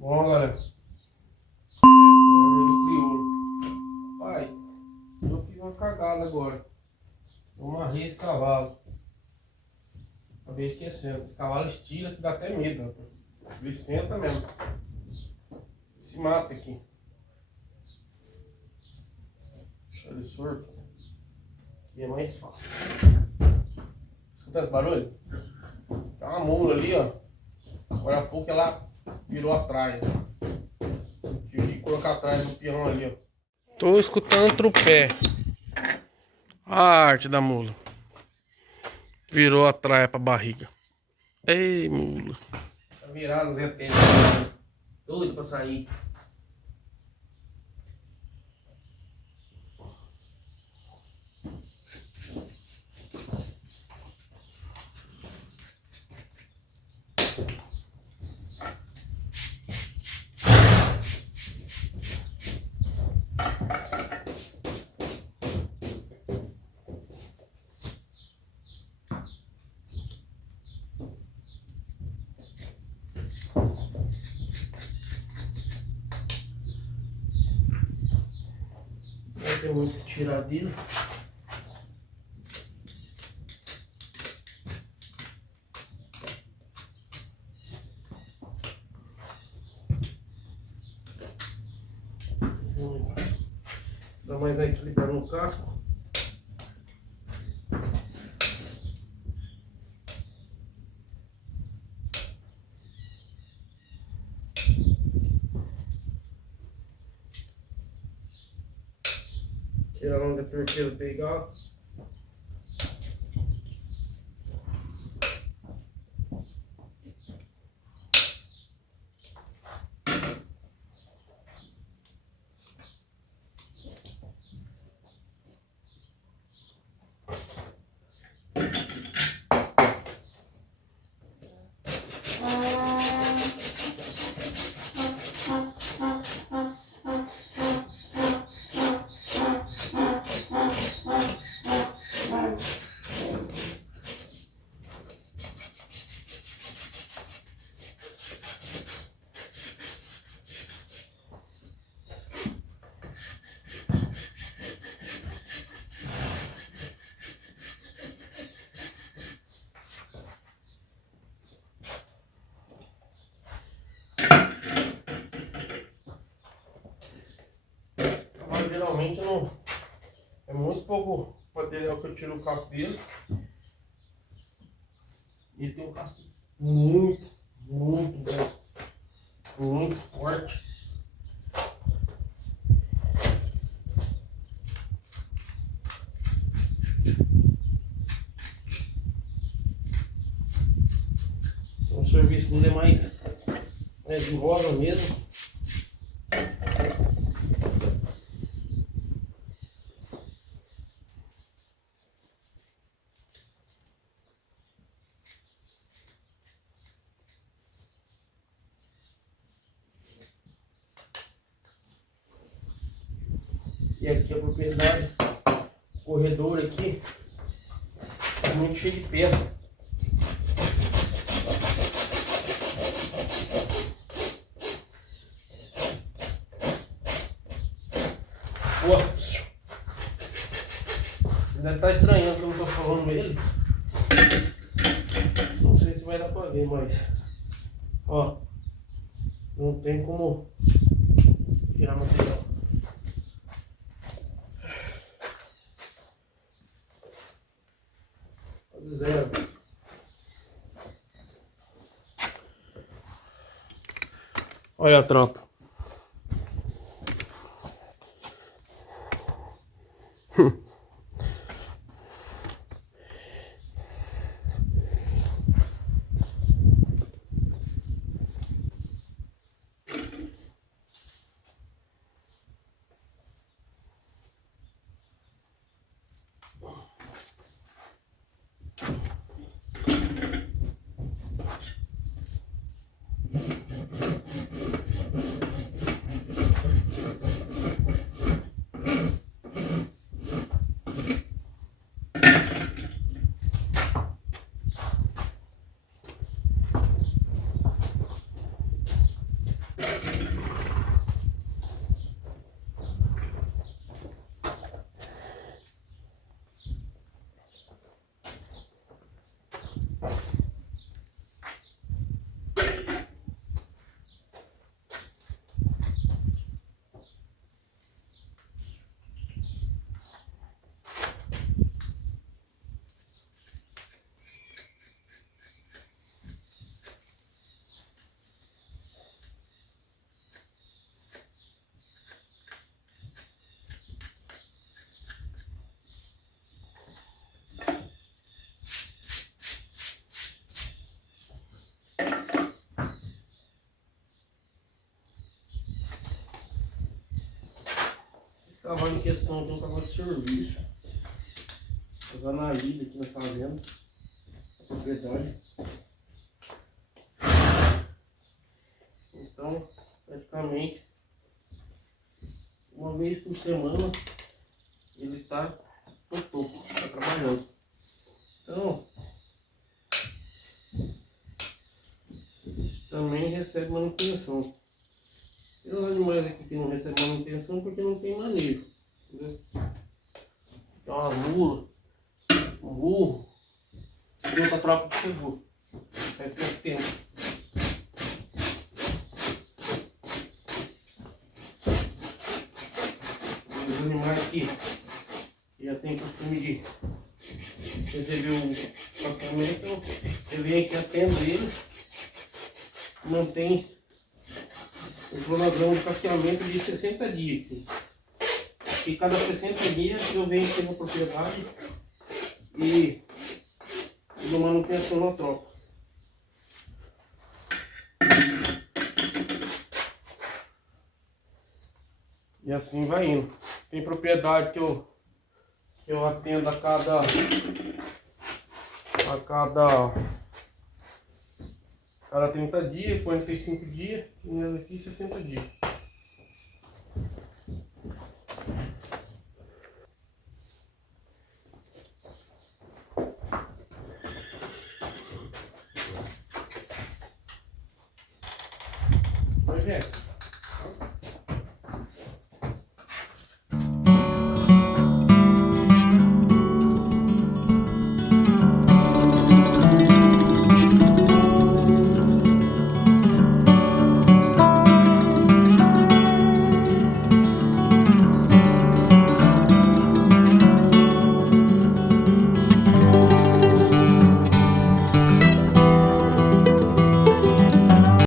Bom, galera. Agora no crioulo. Pai, eu fiz uma cagada agora. Eu amarrei esse cavalo. Acabei esquecendo. Esse cavalo estira que dá até medo, rapaz. Ele senta mesmo. Se mata aqui. Deixa ele surto. Aqui é mais fácil. Escuta esse barulho? Tem uma mula ali, ó. Agora há pouco ela virou atrás. Tive que colocar atrás do peão ali, ó. Tô escutando tropé. A arte da mula. Virou a traia pra barriga. Ei, mula. Tá virado, Zé Pedro. Doido pra sair. Não tem muito que tirar dele. Dá mais aí equilibrando no casco. Tirar onde a torqueira pegar. Mas geralmente não é muito pouco material que eu tiro o casco dele. E ele tem um casco muito bom, muito forte. O serviço dele é mais de roda mesmo. E aqui a propriedade, o corredor aqui, é muito cheio de pedra. Ele deve estar estranhando que eu não estou falando ele. Não sei se vai dar para ver, mas ó, não tem como tirar material. Zero. Olha a tropa. cavalo em questão aqui é um cavalo de serviço. Jogar na ilha aqui na fazenda. A propriedade. Então, praticamente, uma vez por semana, ele tá no topo, tá trabalhando. Então, também recebe manutenção. Tem uns animais aqui que não recebem manutenção porque não tem manejo, entendeu? Tem umas mulas, um burro, e outra tropa que chegou. Faz pouco tempo. Os animais aqui que já tem costume de receber o pastamento, então eu venho aqui, atendo eles, mantém o cronograma de passeamento de 60 dias. E cada 60 dias eu venho aqui na propriedade e dou manutenção na tropa. E assim vai indo. Tem propriedade que eu atendo a cada 30 dias, 45 dias, e nessa aqui 60 dias. Vai ver.